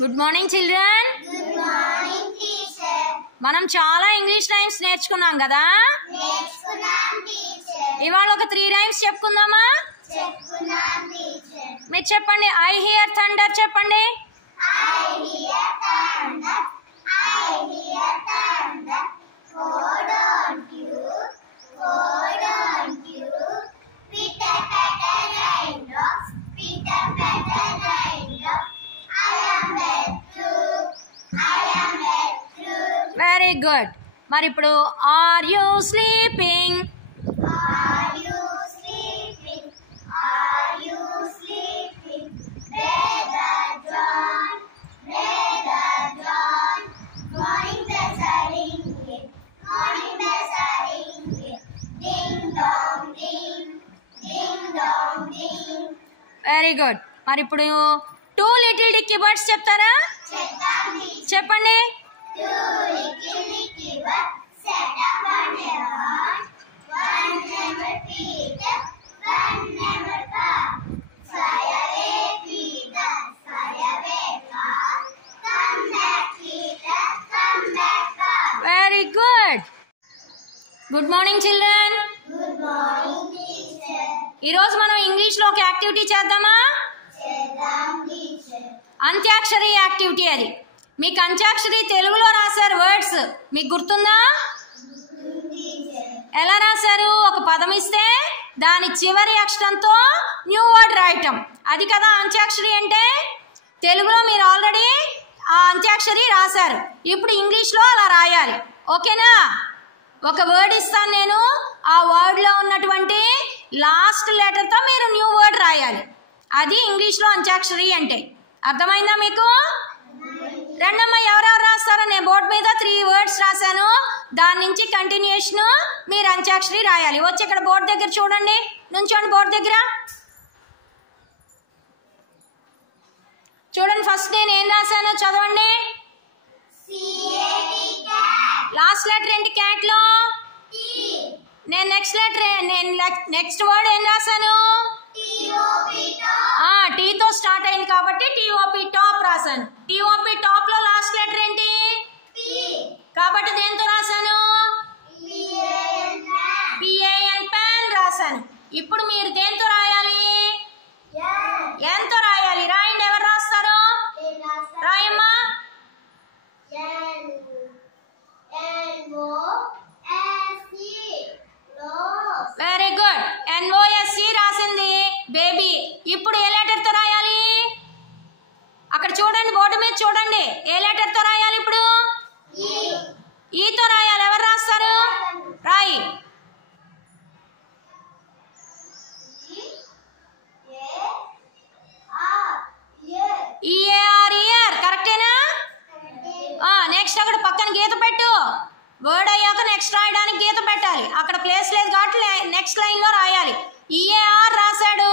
Good morning children. Good morning teacher. మనం చాలా English rhymes నేర్చుకున్నాం కదా. నేర్చుకున్నాం టీచర్. ఇవాళ ఒక 3 రైమ్స్ చెప్పుకుందామా? చెప్పుకున్నాం టీచర్. మీరు చెప్పండి. ఐ హియర్ థండర్ చెప్పండి. I hear thunder. I hear thunder. Hold on you. Hold on you. Pitter patter raindrops. Pitter patter raindrops. I am wet through. I am wet through. Very good. మరి ఇప్పుడు are you sleeping? Are you sleeping? Are you sleeping? Brother John, Brother John. Morning bells are ringing. Morning bells are ringing. Ding dong ding. Ding dong ding. Very good. మరి ఇప్పుడు 2 little dicky birds చెప్తారా? Chettandi. చెప్పండి. Two little birds sat up on a rock. One never Peter, one never Paul. Fly away, Peter, fly away, Paul. Come back, Peter, come back, Paul. Very good. Good morning children. Good morning, teacher. ఈరోజు మనం ఇంగ్లీష్లో ఒక activity చేద్దామా? Cheddam, teacher. Antakshari activity అది. మీకు అంత్యాక్షరి తెలుగులో రాశారు words, మీకు గుర్తుందా? Teacher. ఎలా రాశారు? ఒక పదం ఇస్తే దాని చివరి అక్షరంతో న్యూ వర్డ్ రాయటం, అది కదా అంత్యాక్షరి అంటే. తెలుగులో మీరు ఆల్రెడీ ఆ అంత్యాక్షరి రాశారు. ఇప్పుడు ఇంగ్లీష్లో అలా రాయాలి. ఓకేనా? ఒక వర్డ్ ఇస్తాను నేను, ఆ వర్డ్లో ఉన్నటువంటి లాస్ట్ లెటర్తో మీరు న్యూ వర్డ్ రాయాలి. అది ఇంగ్లీష్లో అంత్యాక్షరి అంటే. అర్థమైందా మీకు? రెండమ్మ ఎవరెవరు రాస్తారో నేను బోర్డు మీద 3 వర్డ్స్ రాశాను, దాని నుంచి కంటిన్యూషన్ మీరు అంత్యాక్షరి రాయాలి. వచ్చి ఇక్కడ బోర్డు దగ్గర చూడండి, నుంచోండి బోర్డు దగ్గర చూడండి. ఫస్ట్ నేను ఏం రాశానో చదవండి. C-A-T, cat. లాస్ట్ లెటర్ ఏంటి క్యాట్లో? T. నేను నెక్స్ట్ వర్డ్ ఏం రాశాను? T-O-P, top. టీతో స్టార్ట్ అయింది కాబట్టి టీఓపి టాప్ రాశాను. టీఓపి టాప్ లో లాస్ట్ లెటర్ ఏంటి? P. కాబట్టి దేంతో రాశాను? P-A-N, cat. పిఏఎన్ పెన్ రాశాను. ఇప్పుడు మీరు దేంతో రాయాలి? N. ఎంతో రాయాలి. రాయండి. ఎవరు రాస్తారు? రాయమ్మా. Very good. ఎన్ఓఎస్సి రాసింది బేబీ. ఇప్పుడు ఏ లెటర్ తో రాయాలి? అక్కడ చూడండి, బోర్డు మీద చూడండి. ఏ లెటర్ తో రాయాలి ఇప్పుడు? ఈతో రాయాలి. ఎవరు రాస్తారు? రాయి. ఈఏఆర్ ఇయర్ కరెక్టేనా? నెక్స్ట్ అక్కడ పక్కన గీత పెట్టు. వర్డ్ అయ్యాక నెక్స్ట్ రాయడానికి గీత పెట్టాలి. అక్కడ ప్లేస్ లేదు కాబట్టి నెక్స్ట్ లైన్ లో రాయాలి. ఈఏఆర్ రాశాడు.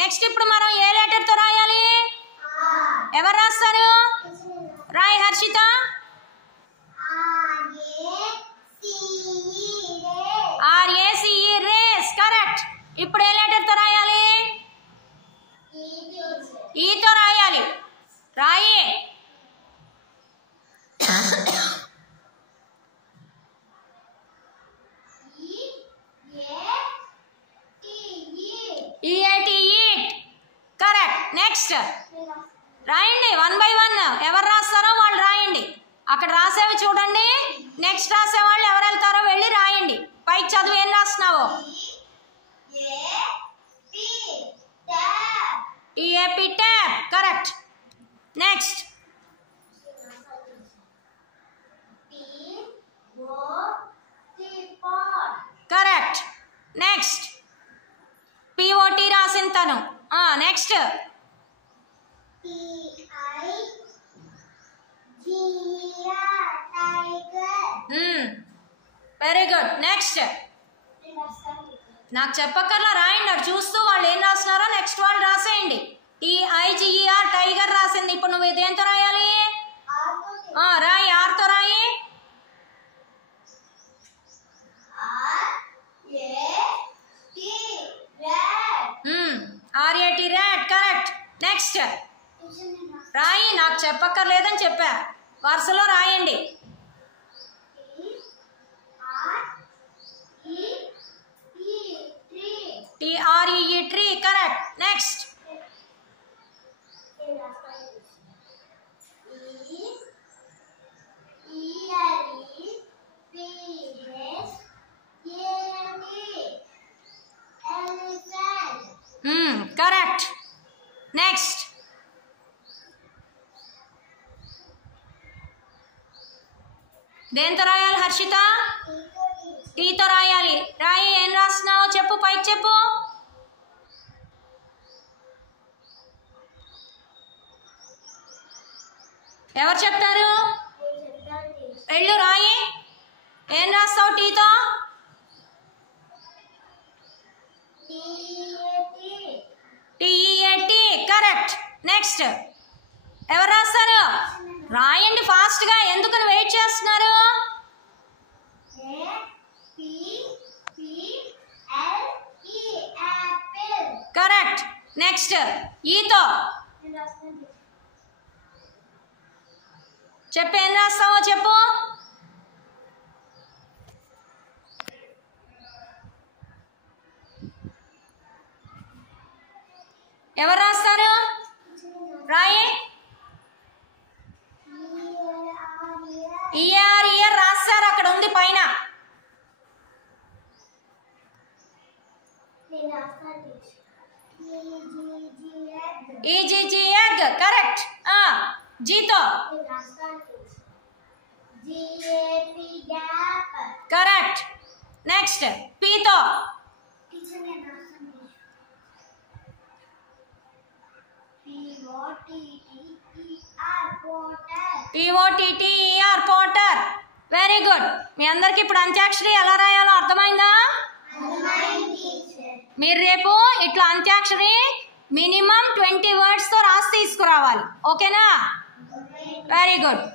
నెక్స్ట్ ఇప్పుడు మనం ఏ లెటర్ తో రాయాలి? ఎవరు రాస్తారు? రాయ్ హర్షిత. R A C E race correct. ఇప్పుడు ఏ లెటర్ తో రాయాలి? ఈతో రాయాలి. రాయి. ఈఏటి ఈట్ కరెక్ట్. నెక్స్ట్ రాయండి 1 by 1. ఎవరు రాస్తారో వాళ్ళు రాయండి. అక్కడ రాసేవి చూడండి. నెక్స్ట్ రాసే వాళ్ళు ఎవరు వెళ్తారో వెళ్ళి రాయండి. పైకి చదువు ఏం రాస్తున్నావో. T A P tap correct. Next correct. Next P O T రాసిన తను. Next very good. నెక్స్ట్ నాకు చెప్పక్కర్లా, రాయండి. అటు చూస్తూ వాళ్ళు ఏం రాస్తున్నారో నెక్స్ట్ వాళ్ళు రాసేయండి. టిఐజిఈఆర్ టైగర్ రాసింది. ఇప్పుడు నువ్వు ఇదేంతో రాయాలి? రాయి. ఆర్తో రాయి. RAT rat correct. నెక్స్ట్ రాయి, నాకు చెప్పక్కర్లేదని చెప్పా, వరుసలో రాయండి. TREE tree, correct. Next. Correct. Next. దేంతో రాయాలి హర్షిత? టీతో రాయాలి. రాయి, ఏం రాస్తున్నావు చెప్పు, పైకి చెప్పు. ఎవరు చెప్తారు? వెళ్ళు రాయి, ఏం రాస్తావు టీతో? TEAT, correct. నెక్స్ట్. ఎవరు రాస్తారు? రాయండి ఫాస్ట్గా, ఎందుకని వెయిట్ చేస్తున్నారు? కరెక్ట్. నెక్స్ట్. ఈతో చెప్పు, ఏం రాస్తావో చెప్పు. ఎవరు రాస్తారు? రాయి. ఇయర్ రాస్తారు, అక్కడ ఉంది పైన. EGG egg, correct. జీతో కరెక్ట్. నెక్స్ట్. పీతో POTTER, పోటర్. Very good. మీ అందరికి ఇప్పుడు అంత్యాక్షరి ఎలా రాయాలో అర్థమైందా? మీరు రేపు ఇట్లా అంత్యాక్షరి మినిమం 20 words తో రాసి తీసుకురావాలి. ఓకేనా? Very good.